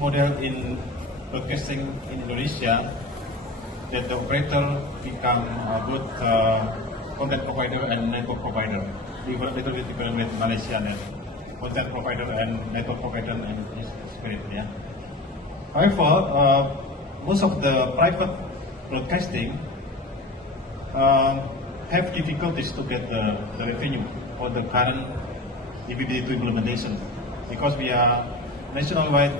model in broadcasting in Indonesia, that the operator become both content provider and network provider. Little bit different with Malaysia, that content provider and network provider and spirit. Yeah. However, most of the private broadcasting have difficulties to get the revenue for the current DVB2 implementation, because we are nationwide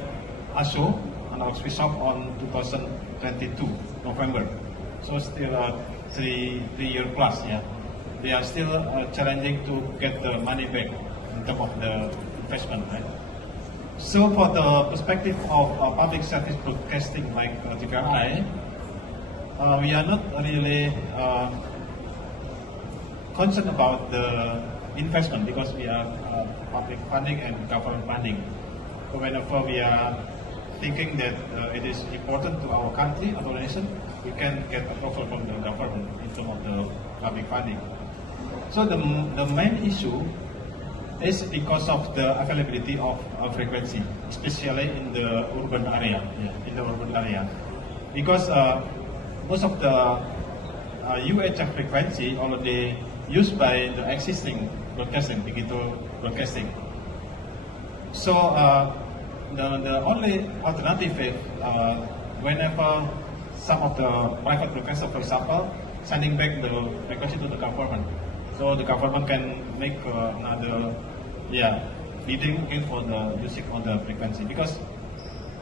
ASO and we stop on 2022 November, so still 3 year plus. Yeah, they are still challenging to get the money back in terms of the investment, right? So for the perspective of public service broadcasting like TVRI, we are not really concerned about the investment, because we are public funding and government funding. So whenever we are thinking that it is important to our country, our nation, we can get approval from the government in terms of the public funding. So the main issue is because of the availability of frequency, especially in the urban area. Because most of the UHF frequency already used by the existing broadcasting, digital broadcasting. So the only alternative is whenever some of the private broadcasters, for example, sending back the frequency to the government, so the government can make another bidding again for the usage on the frequency. Because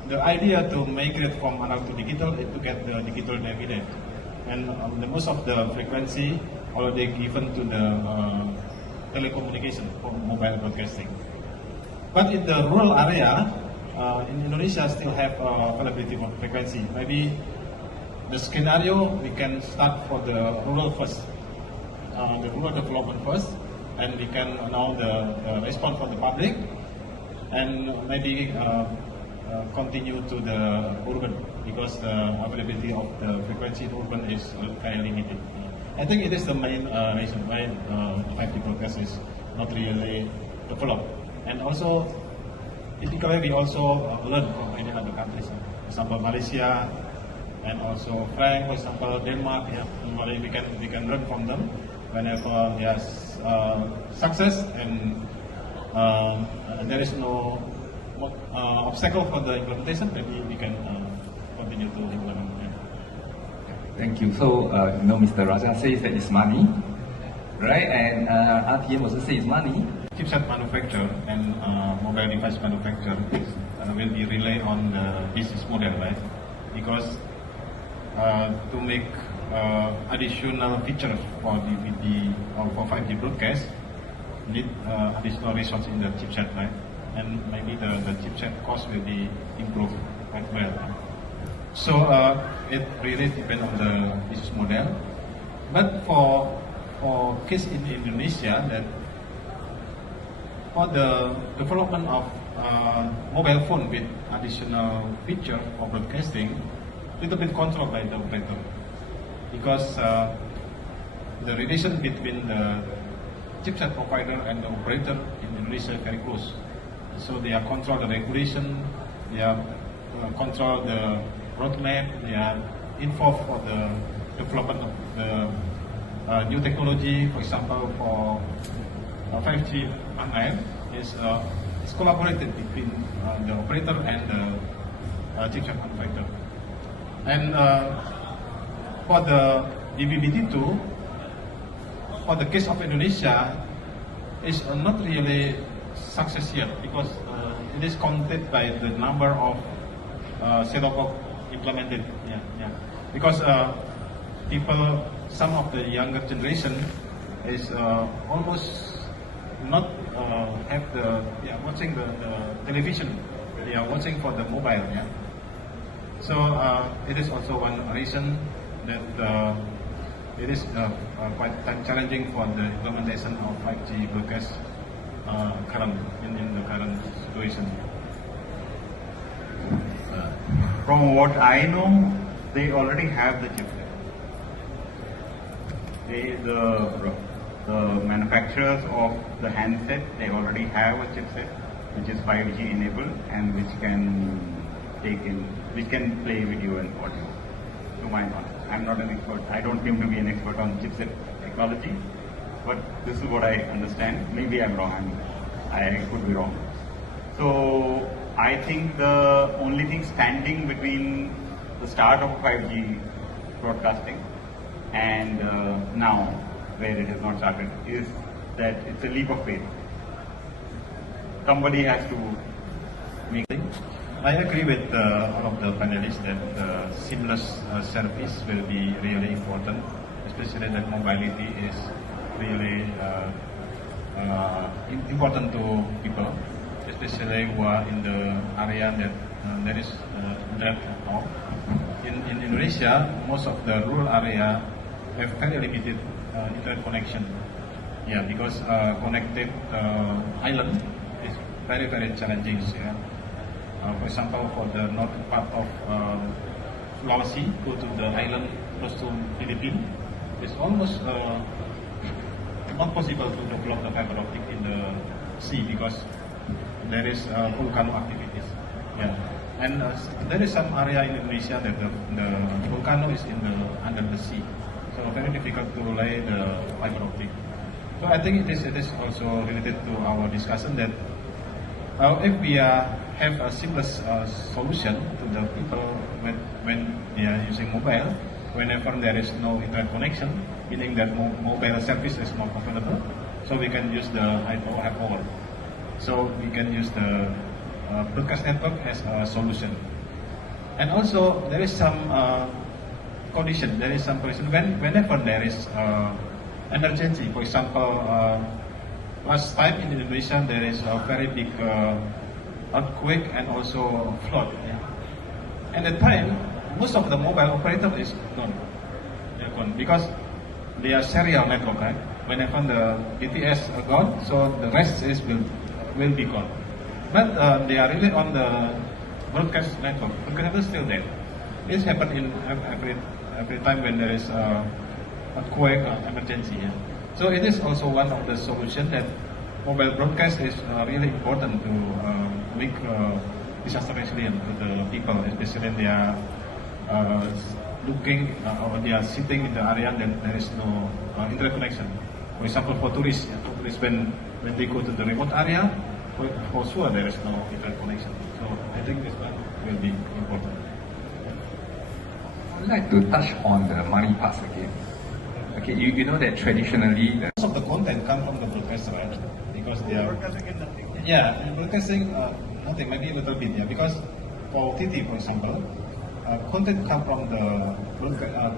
the idea to migrate from analog to digital is to get the digital dividend, and the most of the frequency already given to the telecommunication for mobile broadcasting. But in the rural area, in Indonesia still have availability of frequency. Maybe the scenario we can start for the rural first, the rural development first, and we can know the response from the public, and maybe continue to the urban, because the availability of the frequency in urban is very limited. I think it is the main reason why 5G broadcast is not really developed. And also, typically we also learn from many other countries, for example Malaysia, and also France, for example Denmark. Yeah, we can learn from them whenever there's success and there is no obstacle for the implementation. Maybe we can continue to implement. Thank you. So, Mr. Raja says that it's money, right? And RTM also says it's money. Chipset manufacturer and mobile device manufacturer will be rely on the business model, right? Because to make additional features for DVD or for 5G broadcast, need additional resource in the chipset, right? And maybe the chipset cost will be improved quite well. So it really depends on the business model. But for case in Indonesia, that for the development of mobile phone with additional feature for broadcasting, little bit controlled by the operator, because the relation between the chipset provider and the operator in Indonesia is very close. So they are control the regulation, they are control the roadmap, they are involved for the development of the new technology. For example, for 5G online is collaborated between the operator and the chipset manufacturer. And for the DVB-T2, for the case of Indonesia, is not really success yet, because it is counted by the number of set-top box implemented. Because people, some of the younger generation is almost not have the watching the television. They are watching for the mobile. So it is also one reason that it is quite challenging for the implementation of 5G broadcast in the current situation. From what I know, they already have the chipset. The manufacturers of the handset, they already have a chipset which is 5G enabled and which can take in, which can play video and audio. To my knowledge, I'm not an expert. I don't claim to be an expert on chipset technology, but this is what I understand. Maybe I'm wrong. I could be wrong. So I think the only thing standing between the start of 5G broadcasting and now, where it has not started, is that it's a leap of faith. Somebody has to make it. I agree with all of the panelists that seamless service will be really important, especially that mobility is really important to people, especially who are in the area that there is internet at all. In Indonesia, most of the rural area have very limited internet connection. Yeah, because connected island is very challenging. Yeah. For example, for the north part of Sulawesi, go to the island close to Philippines, it's almost not possible to develop the fiber optic in the sea because there is volcano activities. Yeah, and there is some area in Indonesia that the volcano is under the sea, so very difficult to lay the fiber optic. So I think it is also related to our discussion that if we have a seamless solution to the people when they are using mobile, whenever there is no internet connection, meaning that mobile service is more comfortable, so we can use the high power. So we can use the broadcast network as a solution. And also there is some condition. There is some condition whenever there is emergency. For example, last time in Indonesia there is a very big earthquake and also flood. Yeah. And at the time, most of the mobile operator is gone. They're gone because they are serial network, right? Whenever the BTS are gone, so the rest will be gone. But they are really on the broadcast network. Broadcast network is still there. This happens in every time when there is earthquake or emergency. Yeah. So it is also one of the solutions that mobile broadcast is really important to make disaster resilient to the people, especially when they are looking or they are sitting in the area that there is no internet connection. For example, for tourists, when they go to the remote area, for sure there is no internet connection. So I think this one will be important. I'd like to touch on the money parts again. Okay, you know that traditionally most of the content come from the broadcaster, right? Because they are Broadcasting nothing. yeah, broadcasting nothing, maybe a little bit, yeah. Because for OTT, for example, content come from the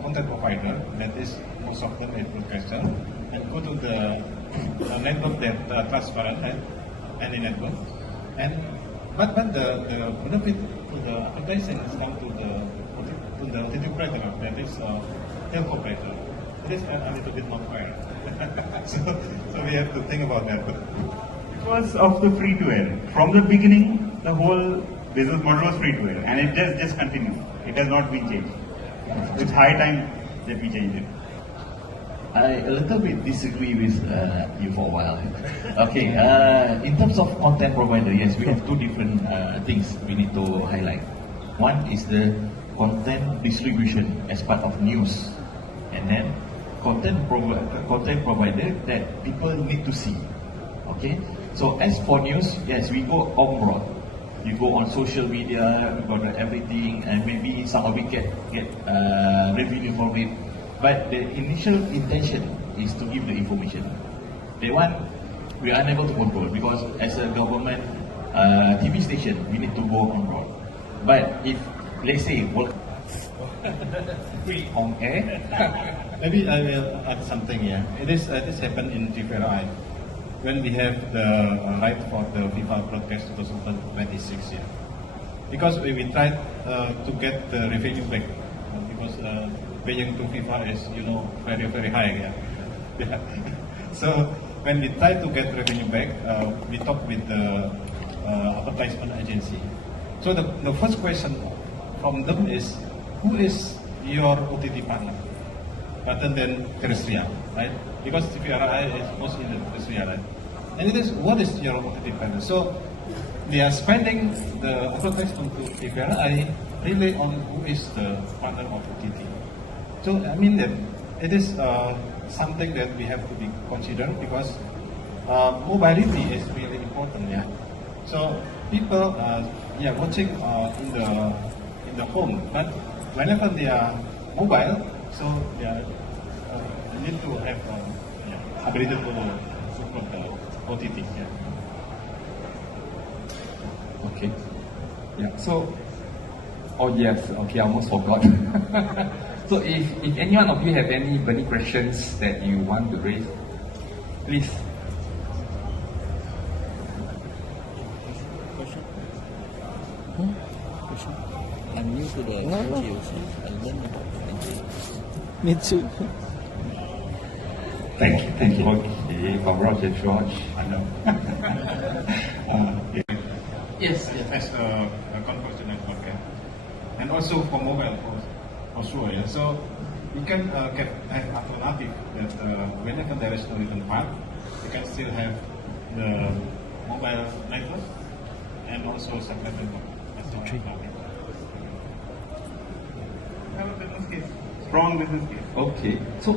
content provider, that is most of them is broadcaster, and go to the network that transparent, right? Any network, and but the benefit to the advertising is come to the OTT operator, that is telco operator. It is a little bit not fair. so we have to think about that. But Because of the free to air. From the beginning, the whole business model was free to air, and it just continues. It has not been changed. It's high time that we change it. I a little bit disagree with you for a while. Okay, in terms of content provider, yes, we have two different things we need to highlight. One is the content distribution as part of news, and then content provider that people need to see. Okay, so as for news, yes, we go on broad. You go on social media, we got everything, and maybe somehow we get revenue from it. But the initial intention is to give the information. The one we are unable to control because as a government TV station, we need to go on broad. But if let's say free on air, maybe I will add something here. It is happened in TVRI when we have the right for the FIFA broadcast 2026 year. Because we tried to get the revenue back because paying to FIFA is very high. Yeah. So when we try to get revenue back, we talk with the advertisement agency. So the first question from them is, who is your OTT partner? Rather than terrestrial, right? Because TVRI is mostly the terrestrial, right? And it is, what is your OTT partner? So they are spending the advertisement to TVRI really on who is the partner of OTT. So I mean that it is something that we have to be considered because mobility is really important. Yeah. So people watching in the home, but whenever they are mobile, so they need to have ability to support the OTT. Yeah. Okay. Yeah. So, oh yes. Okay, I almost forgot. So, if any one of you have any burning questions that you want to raise, please. I'm new to the NGOs. I learned about the NGOs. Me too. Thank you. Okay, from Roger George. I know. Yes. As a conference network, and also for mobile for sure. Yeah. So you can have alternative that whenever there is no written part, you can still have the mobile network and also separate network. Have a business case, strong business case. Okay. So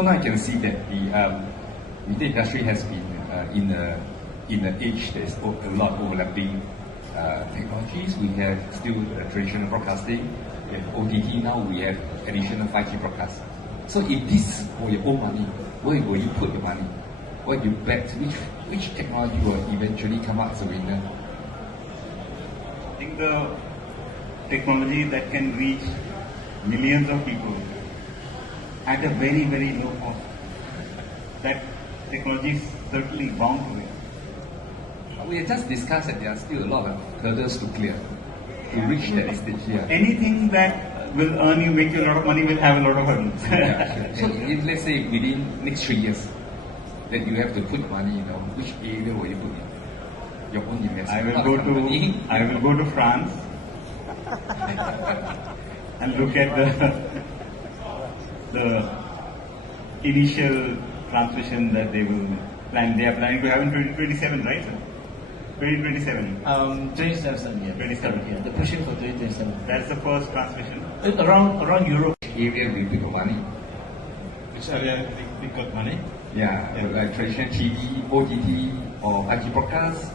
now I can see that the industry has been in an age there's a lot of overlapping technologies. We have still traditional broadcasting, we have OTT, now we have additional 5G broadcast. So if this were your own money, where will you put your money? Where do you bet? Which technology will eventually come out as a winner? I think the technology that can reach millions of people at a very, very low cost. That technology is certainly bound to it. We have just discussed that there are still a lot of hurdles to clear to reach that stage here. Anything that will earn you, make you a lot of money will have a lot of hurdles. So if let's say within next 3 years, that you have to put money, which area will you put in? Your own investment. I will go to France and look at the initial transmission that they will plan. They are planning to have in 2027, right, sir? 2027. 27, yeah. 27. Yeah, they're pushing for 2027. That's the first transmission. Around Europe. Area will pick money. Which area we got money? Yeah, like traditional TV, OTT, or 5G broadcast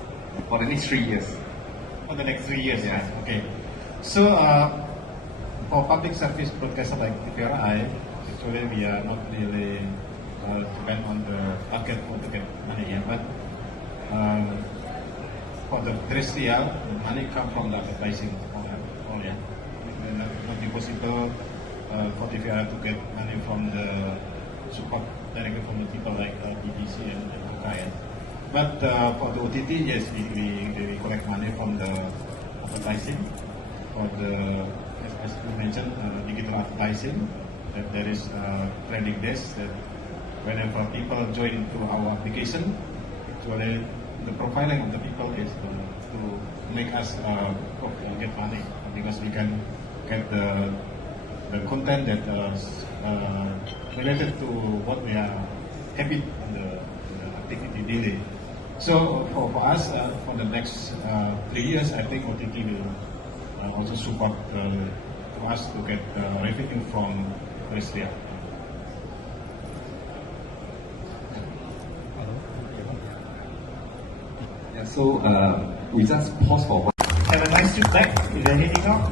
for the next 3 years. For the next 3 years, Yeah. Okay. So for public service broadcaster like TVRI, actually we are not really depend on the target to get money, yeah. But for the terrestrial, the money come from the advertising. Yeah. It will not be possible for TVRI to get money from the support directly from the people like BBC and BroadcastAsia. But for the OTT, yes, we collect money from the advertising. For the, as you mentioned, digital advertising, that there is trading desk that whenever people join into our application, actually the profiling of the people is to make us get money because we can get the content that related to what we are habit on the activity daily. So for us, for the next 3 years, I think OTT will also support to us to get revenue from terrestrial. Yeah, so we just pause for a while. Have a nice trip back. Is there anything else?